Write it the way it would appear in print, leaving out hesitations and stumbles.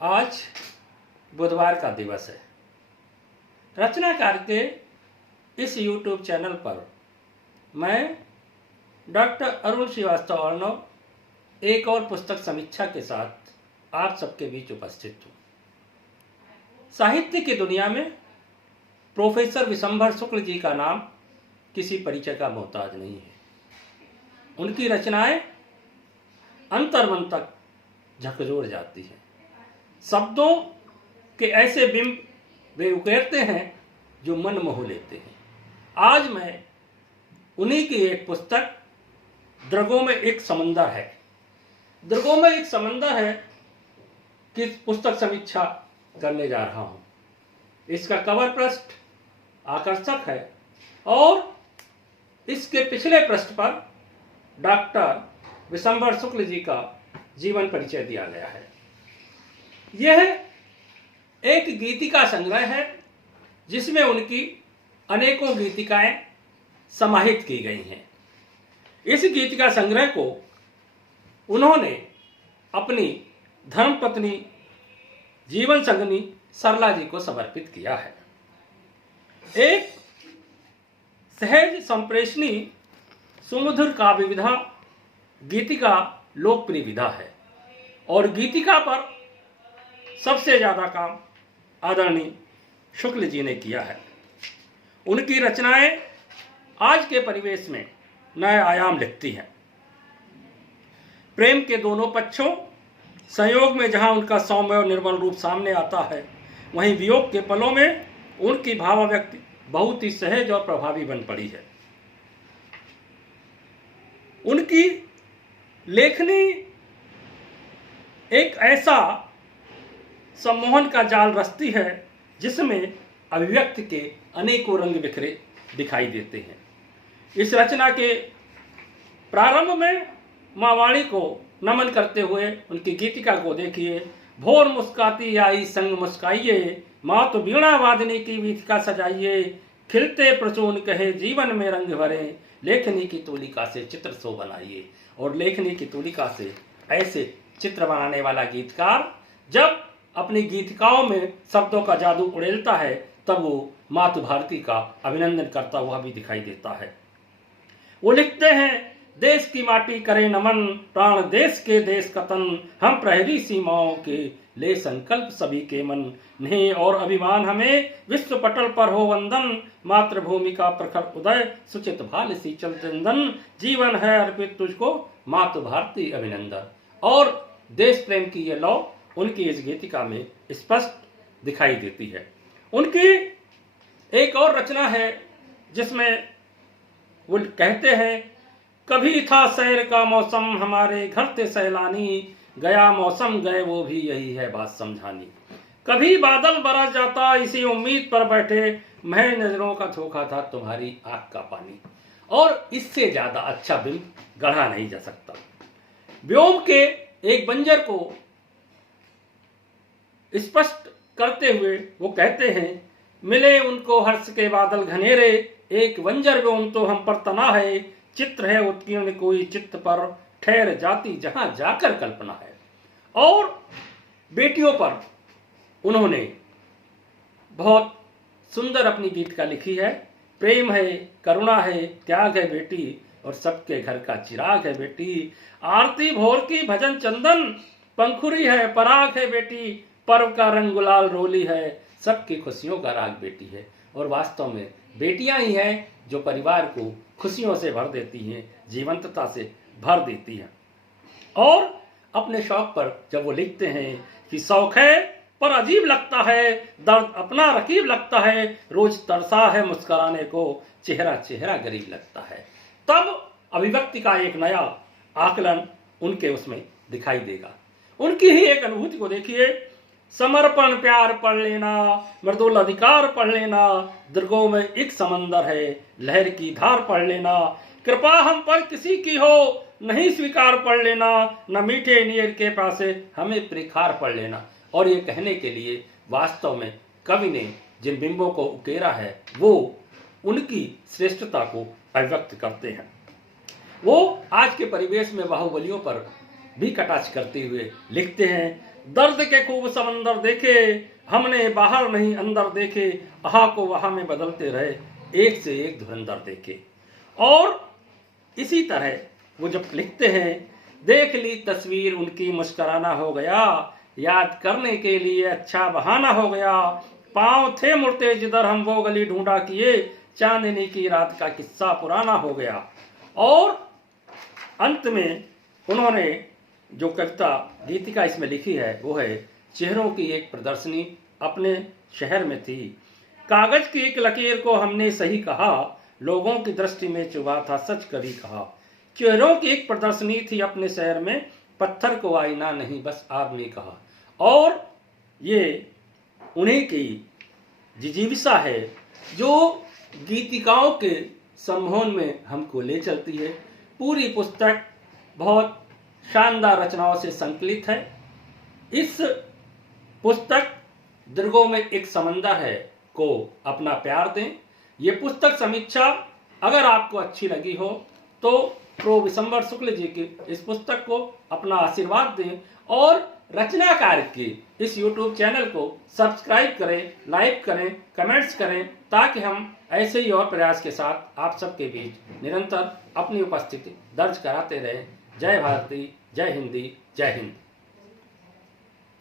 आज बुधवार का दिवस है। रचनाकार के इस YouTube चैनल पर मैं डॉक्टर अरुण श्रीवास्तव अर्णव एक और पुस्तक समीक्षा के साथ आप सबके बीच उपस्थित हूँ। साहित्य की दुनिया में प्रोफेसर विशंभर शुक्ल जी का नाम किसी परिचय का मोहताज नहीं है। उनकी रचनाएं अंतर्मन तक झकझोर जाती हैं। शब्दों के ऐसे बिंब वे उकेरते हैं जो मन मोह लेते हैं। आज मैं उन्हीं की एक पुस्तक द्रगों में एक समंदर है, द्रगों में एक समंदर है की पुस्तक समीक्षा करने जा रहा हूं। इसका कवर पृष्ठ आकर्षक है और इसके पिछले पृष्ठ पर डॉक्टर विशंभर शुक्ल जी का जीवन परिचय दिया गया है। यह एक गीतिका संग्रह है जिसमें उनकी अनेकों गीतिकाएं समाहित की गई हैं। इस गीतिका संग्रह को उन्होंने अपनी धर्मपत्नी जीवन संगनी सरला जी को समर्पित किया है। एक सहज संप्रेषणी सुमधुर काव्य विधा गीतिका लोकप्रिय विधा है और गीतिका पर सबसे ज्यादा काम आदरणीय शुक्ल जी ने किया है। उनकी रचनाएं आज के परिवेश में नए आयाम लिखती हैं। प्रेम के दोनों पक्षों संयोग में जहां उनका सौम्य और निर्मल रूप सामने आता है, वहीं वियोग के पलों में उनकी भावाव्यक्ति बहुत ही सहज और प्रभावी बन पड़ी है। उनकी लेखनी एक ऐसा सम्मोहन का जाल रचती है जिसमें अभिव्यक्ति के अनेकों रंग बिखरे दिखाई देते हैं। इस रचना के प्रारंभ में माँ वाणी को नमन करते हुए उनकी गीतिका को देखिए। भोर मुस्काती आई संग मुस्काइए, माँ तो वीणा वादनी की गीतिका सजाइए, खिलते प्रचून कहे जीवन में रंग भरे, लेखनी की तूलिका से चित्र सो बनाइए। और लेखनी की तूलिका से ऐसे चित्र बनाने वाला गीतकार जब अपनी गीतिकाओं में शब्दों का जादू उड़ेलता है तब वो मातृ भारती का अभिनंदन करता हुआ भी दिखाई देता है। वो लिखते हैं, देश की माटी करे नमन, प्राण देश के देश कतन, हम प्रहरी सीमाओं के ले संकल्प सभी के मन, नेह और अभिमान हमें विश्व पटल पर हो वंदन, मातृभूमि का प्रखर उदय सुचित भाल शीतल चंदन, जीवन है अर्पित तुझको मातृ भारती अभिनंदन। और देश प्रेम की ये लौ उनकी इस गीतिका में स्पष्ट दिखाई देती है। उनकी एक और रचना है जिसमें वो कहते हैं, कभी था सैर का मौसम हमारे घर थे सैलानी, गया मौसम गए वो भी यही है बात समझानी, कभी बादल बरस जाता इसी उम्मीद पर बैठे, मैं नजरों का धोखा था तुम्हारी आंख का पानी। और इससे ज्यादा अच्छा बिंब गढ़ा नहीं जा सकता। व्योम के एक बंजर को स्पष्ट करते हुए वो कहते हैं, मिले उनको हर्ष के बादल घनेरे, एक बंजर व्योम तो हम पर तना है, चित्र है उत्कीर्ण कोई चित्त पर, ठहर जाती जहां जाकर कल्पना है। और बेटियों पर उन्होंने बहुत सुंदर अपनी गीतिका लिखी है। प्रेम है, करुणा है, त्याग है बेटी, और सबके घर का चिराग है बेटी, आरती भोर की भजन चंदन, पंखुरी है पराग है बेटी, पर्व का रंग गुलाल रोली है, सबकी खुशियों का राग बेटी है। और वास्तव में बेटियां ही हैं जो परिवार को खुशियों से भर देती हैं, जीवंतता से भर देती हैं। और अपने शौक पर जब वो लिखते हैं कि शौक है पर अजीब लगता है, दर्द अपना रकीब लगता है, रोज तरसा है मुस्कुराने को, चेहरा चेहरा गरीब लगता है, तब अभिव्यक्ति का एक नया आकलन उनके उसमें दिखाई देगा। उनकी ही एक अनुभूति को देखिए, समर्पण प्यार पढ़ लेना, मृदुल अधिकार पढ़ लेना, दृगों में एक समंदर है, लहर की धार पढ़ लेना, कृपा हम पर किसी की हो नहीं स्वीकार पढ़ लेना, न मीठे नीर के पासे हमें प्रिखार पढ़ लेना। और ये कहने के लिए वास्तव में कवि ने जिन बिंबों को उकेरा है वो उनकी श्रेष्ठता को अभिव्यक्त करते हैं। वो आज के परिवेश में बाहुबलियों पर भी कटाक्ष करते हुए लिखते हैं, दर्द के खूब समंदर देखे, हमने बाहर नहीं अंदर देखे, आहा को वहां में बदलते रहे, एक से एक धुरंधर देखे। और इसी तरह वो जब लिखते हैं, देख ली तस्वीर उनकी मुस्कुराना हो गया, याद करने के लिए अच्छा बहाना हो गया, पांव थे मुड़ते जिधर हम वो गली ढूंढा किए, चांदनी की रात का किस्सा पुराना हो गया। और अंत में उन्होंने जो कविता गीतिका इसमें लिखी है वो है, चेहरों की एक प्रदर्शनी अपने शहर में थी, कागज की एक लकीर को हमने सही कहा, लोगों की दृष्टि में चुभा था सच कभी कहा। चेहरों की एक प्रदर्शनी थी अपने शहर में, पत्थर को आईना नहीं बस आदमी कहा। और ये उन्हीं की जिजीविषा है जो गीतिकाओं के सम्मोहन में हमको ले चलती है। पूरी पुस्तक बहुत शानदार रचनाओं से संकलित है। इस पुस्तक दीर्घों में एक समंदर है को अपना प्यार दें। ये पुस्तक समीक्षा अगर आपको अच्छी लगी हो तो प्रो विशंबर शुक्ल जी की इस पुस्तक को अपना आशीर्वाद दें और रचनाकार के इस YouTube चैनल को सब्सक्राइब करें, लाइक करें, कमेंट्स करें, ताकि हम ऐसे ही और प्रयास के साथ आप सबके बीच निरंतर अपनी उपस्थिति दर्ज कराते रहें। जय भारती, जय हिंदी, जय हिंद।